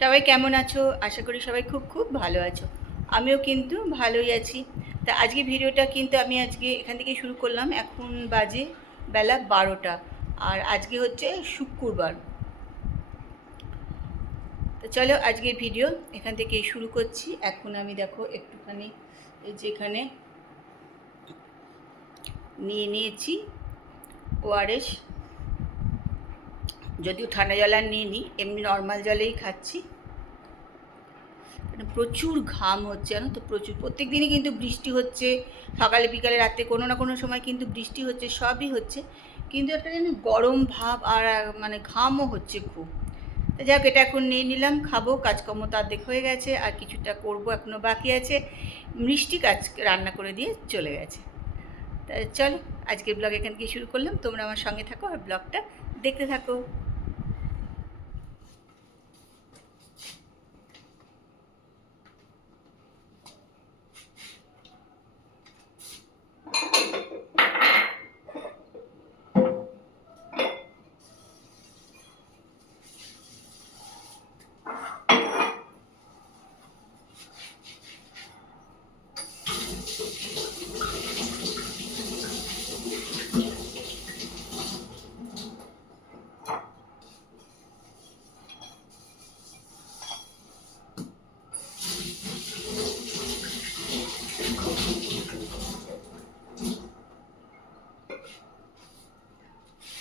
সবাই কেমন আছো? আশা করি সবাই খুব খুব ভালো আছো। আমিও কিন্তু ভালোই আছি। তা আজকে ভিডিওটা কিন্তু আমি আজকে এখান থেকে শুরু করলাম। এখন বাজে বেলা 12টা। আর আজকে হচ্ছে শুক্রবার। তো চলো আজকের ভিডিও এখান থেকে শুরু করছি। এখন আমি দেখো একটুখানি এই যে এখানে নিয়ে নিয়েছি ওআরএস। যদিও ঠান্ডা জল আর নিয়ে নিই, এমনি নর্মাল জলেই খাচ্ছি। প্রচুর ঘাম হচ্ছে জানো তো, প্রচুর। প্রত্যেক দিনই কিন্তু বৃষ্টি হচ্ছে, সকালে বিকালে রাতে কোনো না কোনো সময় কিন্তু বৃষ্টি হচ্ছে, সবই হচ্ছে, কিন্তু একটা যেন গরম ভাব আর মানে ঘামও হচ্ছে খুব। যাই হোক, এটা এখন নিয়ে নিলাম, খাবো। কাজকর্ম তো অর্ধেক হয়ে গেছে, আর কিছুটা করব, এখনও বাকি আছে। মিষ্টি কাজ রান্না করে দিয়ে চলে গেছে। তা চলো আজকের ব্লগ এখান থেকে শুরু করলাম। তোমরা আমার সঙ্গে থাকো আর ব্লগটা দেখতে থাকো।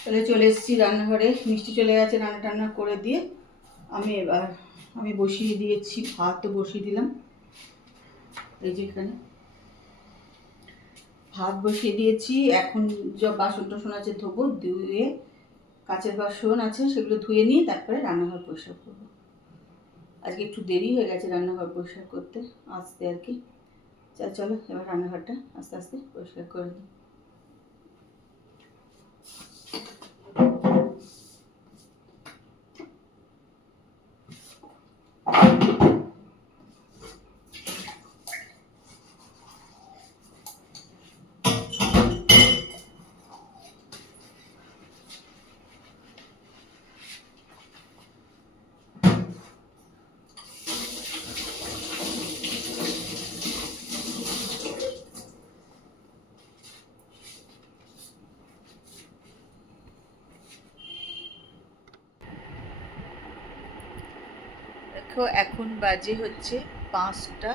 তাহলে চলে এসেছি রান্নাঘরে, মিষ্টি চলে গেছে রান্না টান্না করে দিয়ে। আমি বসিয়ে দিয়েছি, ভাতও বসিয়ে দিলাম। এই যে এখানে ভাত বসিয়ে দিয়েছি। এখন সব বাসন টাসন আছে ধোবো, ধুয়ে কাচের বাসন আছে সেগুলো ধুয়ে নিয়ে তারপরে রান্নাঘর পরিষ্কার করবো। আজকে একটু দেরি হয়ে গেছে রান্নাঘর পরিষ্কার করতে, আসতে আর কি। চলো এবার রান্নাঘরটা আস্তে আস্তে পরিষ্কার করে দিই। দেখো এখন বাজে হচ্ছে 5টা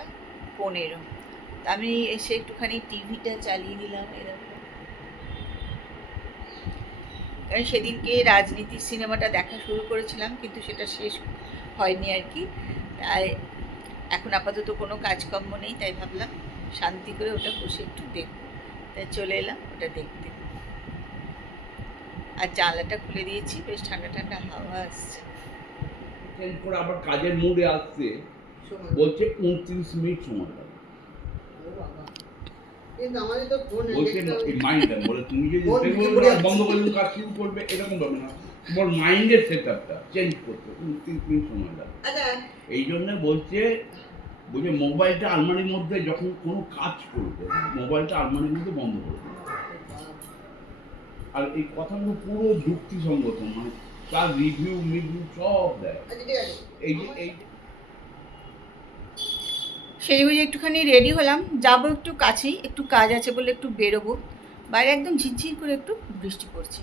15। আমি এসে একটুখানি টিভিটা চালিয়ে দিলাম। এরকম, কারণ সেদিনকে রাজনীতির সিনেমাটা দেখা শুরু করেছিলাম, কিন্তু সেটা শেষ হয়নি আর কি। তাই এখন আপাতত কোনো কাজকর্ম নেই, তাই ভাবলাম শান্তি করে ওটা বসে একটু দেখব। তাই চলে এলাম ওটা দেখতে। আর জানলাটা খুলে দিয়েছি, বেশ ঠান্ডা ঠান্ডা হাওয়া আসছে। করে আবার কাজের মুডে আসছে, বলছে 29 মিনিট সময় লাগবে। তুমি যদি বন্ধ করে কাজ শুরু করবে, এরকম হবে না। তোমার মাইন্ডের সেটআপটা চেঞ্জ করতে 29 মিনিট সময় লাগবে। এই জন্য বলছে মোবাইলটা আলমারির মধ্যে, যখন কোনো কাজ করবে মোবাইলটা আলমারির মধ্যে বন্ধ করে দেবে। আর এই কথাগুলো পুরো যুক্তিসঙ্গত, মানে তার রিভিউ সব দেয়। এই সেই বুঝে একটুখানি রেডি হলাম, যাবো একটু কাছেই, একটু কাজ আছে বলে একটু বেরোবো। বাইরে একদম ঝিরঝির করে একটু বৃষ্টি পড়ছে।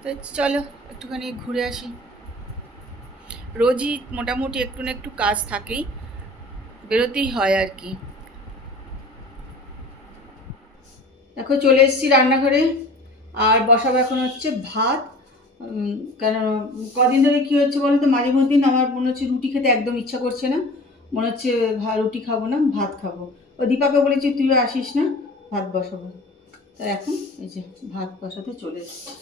তো চলো একটুখানি ঘুরে আসি। রোজই মোটামুটি একটু না একটু কাজ থাকেই, বেরোতেই হয় আর কি। দেখো চলে এসেছি রান্নাঘরে, আর বসাবো এখন হচ্ছে ভাত। কেন কদিন ধরে কী হচ্ছে বলো তো, মাঝে মধ্যে আমার মনে হচ্ছে রুটি খেতে একদম ইচ্ছা করছে না, মনে হচ্ছে রুটি খাবো না, ভাত খাবো। ও দীপাকে বলেছি তুইও আসিস না, ভাত বসাবো। তা এখন এই যে ভাত বসাতে চলে এসেছি।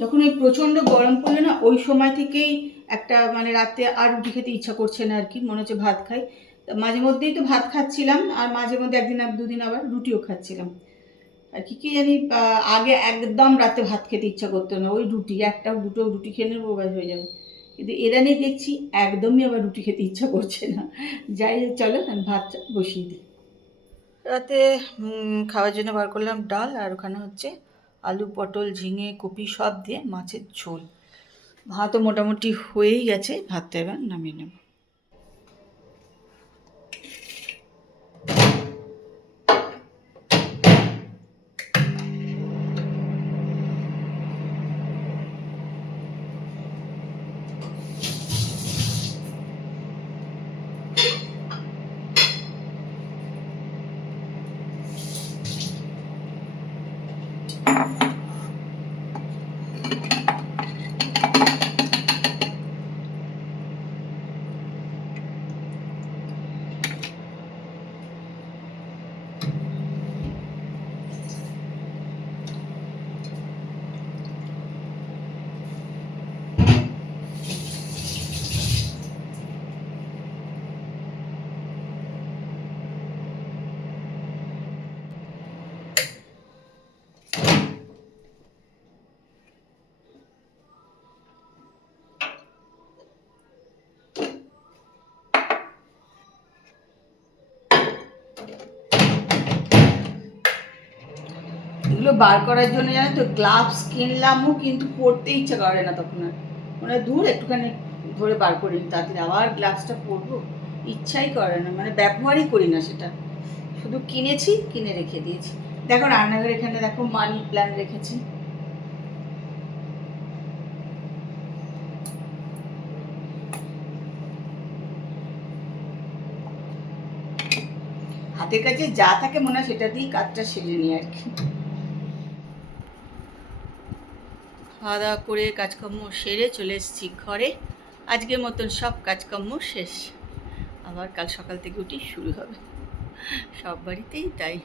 যখন ওই প্রচণ্ড গরম পড়ে না, ওই সময় থেকেই একটা মানে রাতে আর রুটি খেতে ইচ্ছা করছে না আর কি, মনে হচ্ছে ভাত খাই। মাঝে মধ্যেই তো ভাত খাচ্ছিলাম, আর মাঝে মধ্যে একদিন আর দুদিন আবার রুটিও খাচ্ছিলাম। আর কি জানি আগে একদম রাতে ভাত খেতে ইচ্ছা করতো না, ওই রুটি একটা দুটো রুটি খেয়ে নেবো ব্যাস হয়ে যাবে। কিন্তু এদানি দেখছি একদমই আবার রুটি খেতে ইচ্ছা করছে না। যাই হোক, চলো আমি ভাত বসিয়ে দিই। রাতে খাওয়ার জন্য বার করলাম ডাল, আর ওখানে হচ্ছে আলু পটল ঝিঙে কপি সব দিয়ে মাছের ঝোল। ভাতও মোটামুটি হয়েই গেছে, ভাতটা এবার নামিয়ে নেব। এগুলো বার করার জন্য জানো তো গ্লাভস কিনলামও, কিন্তু পরতে ইচ্ছা করে না তখন। আর মানে দূর একটুখানি ধরে বার করি, তাড়াতাড়ি আবার গ্লাভসটা পরবো, ইচ্ছাই করে না, মানে ব্যবহারই করি না সেটা, শুধু কিনেছি কিনে রেখে দিয়েছি। দেখো রান্নাঘর এখানে দেখো মানি প্ল্যান্ট রেখেছি। হাতের কাছে যা থাকে মনে হয় সেটা দিয়েই কাজটা সেরে নিই আর কি। খাওয়া দাওয়া করে কাজকর্ম সেরে চলে এসেছি ঘরে। আজকের মতন সব কাজকর্ম শেষ, আবার কাল সকাল থেকে উঠি শুরু হবে, সব বাড়িতেই তাই।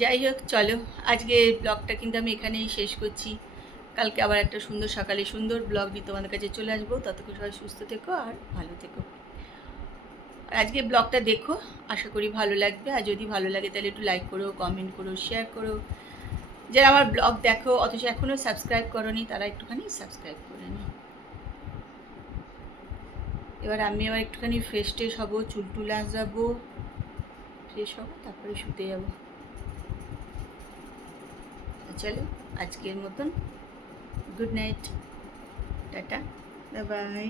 যাই হোক চলো, আজকে ব্লগটা কিন্তু আমি এখানেই শেষ করছি। কালকে আবার একটা সুন্দর সকালে সুন্দর ব্লগ নিয়ে তোমাদের কাছে চলে আসবো। ততক্ষণ সবাই সুস্থ থেকো আর ভালো থেকো। আর আজকে ব্লগটা দেখো, আশা করি ভালো লাগবে। আর যদি ভালো লাগে তাহলে একটু লাইক করো, কমেন্ট করো, শেয়ার করো। যারা আমার ব্লগ দেখো অথচ এখনও সাবস্ক্রাইব করোনি তারা একটুখানি সাবস্ক্রাইব করে নিও। এবার আমি আবার একটুখানি ফ্রেশ ট্রেশ হবো, চুল টুল আঁচড়াবো, ফ্রেশ হবো, তারপরে শুতে যাবো। চলো আজকের মতন good night, tata, bye bye.